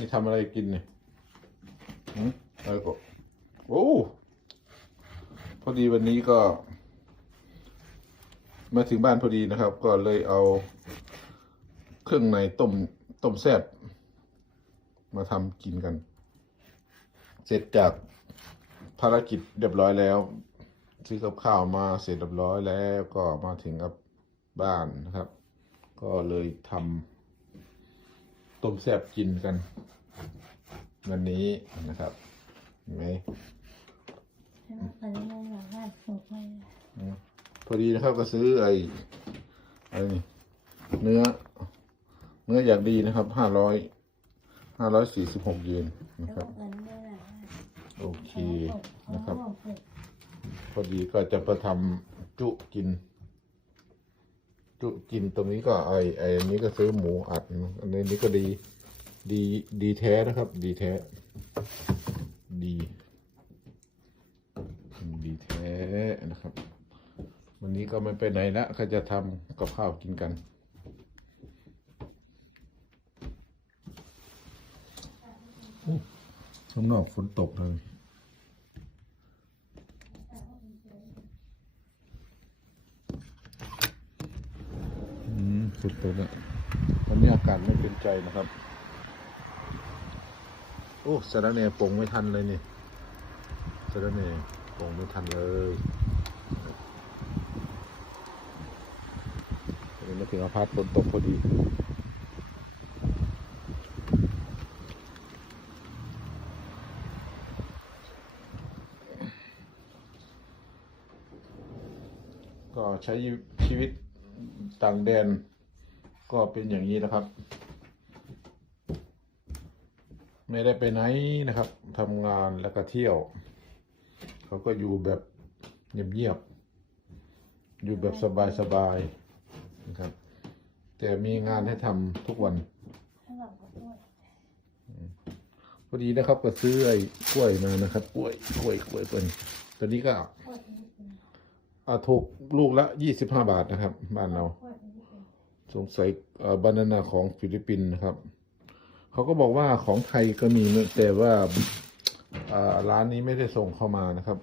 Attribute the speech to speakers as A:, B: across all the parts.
A: นี่ทำอะไรกินเนี่ยหืมอะไรก็โอ้พอดีวันนี้ก็ มาถึงบ้านพอดีนะครับ ก็เลยเอาเครื่องในต้มต้มแซ่บมาทำกินกัน เสร็จจากภารกิจเรียบร้อยแล้วซื้อกับข้าวมาเสร็จเรียบร้อยแล้ว ก็มาถึงกับบ้านนะครับ ก็เลยทำ ต้มแซ่บกินกัน วันนี้นะครับเห็นไหม
B: อันนี้ม่หลังบ้านถูกไหม
A: อืมพอดีนะครับก็ซื้อไอ้ไอ้นี่เนื้อ เนื้ออย่างดีนะครับห้าร้อยห้าร้อยสี่สิบหกเยนนะครับโอเคนะครับ พอดีก็จะประทำจุกิน จุกินตรงนี้ก็ไอไออันนี้ก็ซื้อหมูอัดอันนี้ก็ดีดีดีแท้นะครับ ดีแท้ ดี ดีแท้นะครับ วันนี้ก็ไม่ไปไหนละก็จะทำกับข้าวกินกันข้างนอกฝนตกเลย อืม สุดตัวเนี่ยตอนนี้อากาศไม่เป็นใจนะครับ โอ้สารเนปงไม่ทันเลยนี่สารเนปงไม่ทันเลยตอนนี้มาถึงอาพาร์ตฝนตกพอดีก็ใช้ชีวิตต่างแดน ก็เป็นอย่างนี้นะครับ ไม่ได้ไปไหนนะครับทำงานแล้วก็เที่ยว เขาก็อยู่แบบเงียบๆอยู่แบบสบายๆนะครับ แต่มีงานให้ทำทุกวัน
B: ถ้าหลังก็ด้วย
A: พอดีนะครับก็ซื้อไอ้กล้วยมานะครับกล้วยกล้วยกล้วยเป็นตัวนี้ก็
B: โคตรนิดนึง
A: เอาถูกลูกละยี่สิบห้าบาทนะครับ บ้านเรา
B: โคตรนิดนึง
A: สงสัยบานานาของฟิลิปปินส์นะครับ เขาก็บอกว่าของไทยก็มีนะแต่ว่าอ่าร้านนี้ไม่ได้ส่งเข้ามานะครับ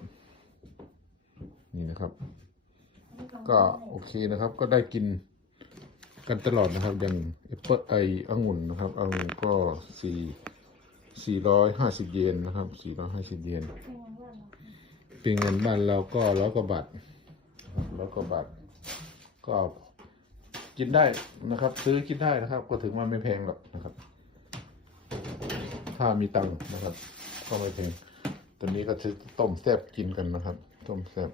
A: นี่นะครับ ก็โอเคนะครับ ก็ได้กินกันตลอดนะครับ อย่างแอปเปิลไอองุ่นนะครับองุ่นก็สี่สี่ร้อยห้าสิบเยนนะครับสี่ร้อยห้าสิบเยนเป็นเงินบ้านเราก็ร้อยกว่าบาทร้อยกว่าบาทก็ กินได้นะครับ ซื้อกินได้นะครับ ก็ถึงว่าไม่แพงหรอกนะครับ ถ้ามีตังค์นะครับ ก็ไม่แพงตอนนี้ก็ซื้อต้มแซ่บกินกันนะครับ ต้มแซ่บ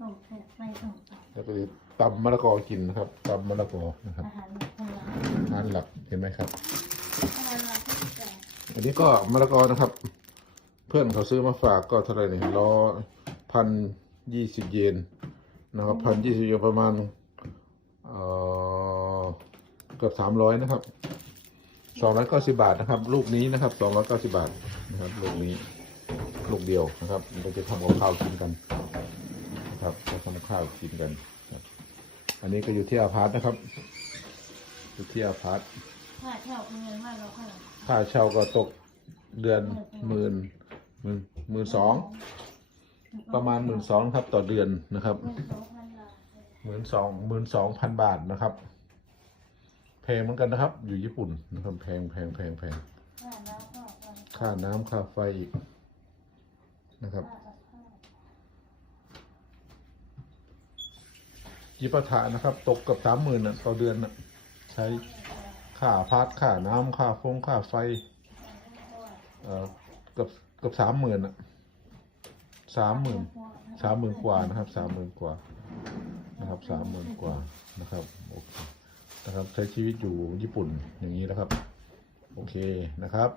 B: ส่งแค่ไม่ส่งต่อ
A: แล้วก็ตำมะละกอกินนะครับตำมะละกอนะครับ
B: อาหารหลักของเรา
A: อาหารหลักเห็นไหมครับ
B: อาหารหลักที่แปด
A: อันนี้ก็มะละกอนะครับ เพื่อนเขาซื้อมาฝากก็เท่าไหร่เนี่ยร้อยพันยี่สิบเยนนะครับพันยี่สิบเยนประมาณเอ่อ เกือบสามร้อยนะครับสองร้อยเก้าสิบาทนะครับ ลูกนี้นะครับสองร้อยเก้าสิบาทนะครับ ลูกนี้ลูกเดียวนะครับ เราจะทำกับข้าวกินกันนะครับจะทำกับข้าวกินกันครับอันนี้ก็อยู่ที่อาพาร์ตนะครับอยู่ที่อาพาร์ต
B: ถ้าเท่าเงินว่าเราเท่าไหร่
A: ค่าเช่าก็ตกเดือนหมื่นหมื่นหมื่นสองประมาณหมื่นสองครับต่อเดือนนะครับ
B: เงินสองพันบาท
A: หมื่นสองหมื่นสองพันบาทนะครับ แพงเหมือนกันนะครับ อยู่ญี่ปุ่นนะครับแพงแพงแพงแพง
B: ค่าน้ำค่าไฟ
A: ค่าน้ำค่าไฟอีกนะครับ
B: ค่ากับข้าว
A: จิปาถะนะครับ ตกกับสามหมื่นต่อเดือนนะใช้ค่าพาร์ทค่าน้ำค่าฟงค่าไฟเอ่อเกับเกับสามหมื่นอะสามหมื่นสามหมื่นกว่านะครับสามหมื่นกว่านะครับสามหมื่นกว่านะครับโอเค นะครับ ใช้ชีวิตอยู่ญี่ปุ่นอย่างนี้นะครับ โอเคนะครับ